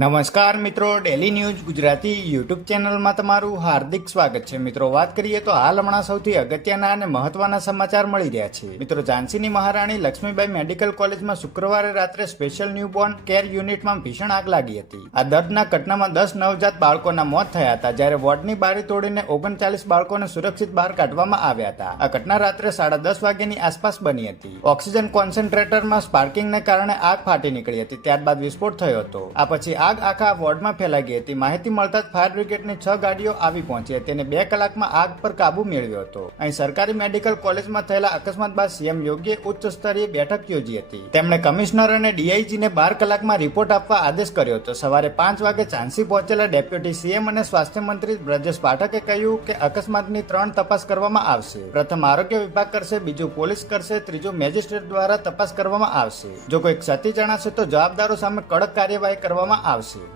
નમસ્કાર મિત્રો, daily news Gujarati YouTube ચેનલમાં તમારું હાર્દિક સ્વાગત છે. મિત્રો, વાત કરીએ તો હાલ હમણાં સૌથી અગત્યના અને મહત્વના સમાચાર મળી રહ્યા છે. મિત્રો, ઝાંસીની મહારાણી લક્ષ્મીબાઈ મેડિકલ કોલેજમાં શુક્રવારે રાત્રે સ્પેશિયલ ન્યૂબોર્ન કેર યુનિટમાં ભીષણ આગ લાગી હતી. આ દર્દનાક ઘટનામાં 10 નવજાત બાળકોના મોત થયા હતા, જ્યારે વોર્ડની બારી તોડીને 39 બાળકોને સુરક્ષિત બહાર કાઢવામાં આવ્યા હતા. આ ઘટના રાત્રે 10:30 વાગ્યાની આસપાસ બની હતી. ઓક્સિજન કોન્સન્ટ્રેટરમાં સ્પાર્કિંગને કારણે આગ ફાટી નીકળી હતી. ત્યારબાદ વિસ્ફોટ થયો હતો. આ પછી આગ આખા વોર્ડમાં ફેલાઈ ગઈ હતી. માહિતી મળતા જ ફાયર બ્રિગેડની 6 ગાડીઓ આવી પહોંચી હતી અને 2 કલાકમાં આગ પર કાબુ મેળવ્યો હતો. અહીં સરકારી મેડિકલ કોલેજમાં થયેલા અકસ્માત બાદ સીએમ યોગીએ ઉચ્ચ સ્તરીય બેઠક યોજી હતી. તેમણે કમિશનર અને ડીઆઈજીને 12 કલાકમાં રિપોર્ટ આપવા આદેશ કર્યો હતો. સવારે 5 વાગે ઝાંસી પહોંચેલા ડેપ્યુટી સીએમ અને સ્વાસ્થ્ય મંત્રી બ્રજેશ પાઠકે કહ્યું કે અકસ્માતની 3 તપાસ કરવામાં આવશે. પ્રથમ આરોગ્ય વિભાગ કરશે, બીજું પોલીસ કરશે, ત્રીજું મેજિસ્ટ્રેટ દ્વારા તપાસ કરવામાં આવશે. જો કોઈ ક્ષતિ જણાશે તો જવાબદારો સામે કડક કાર્યવાહી કરવામાં આવશે.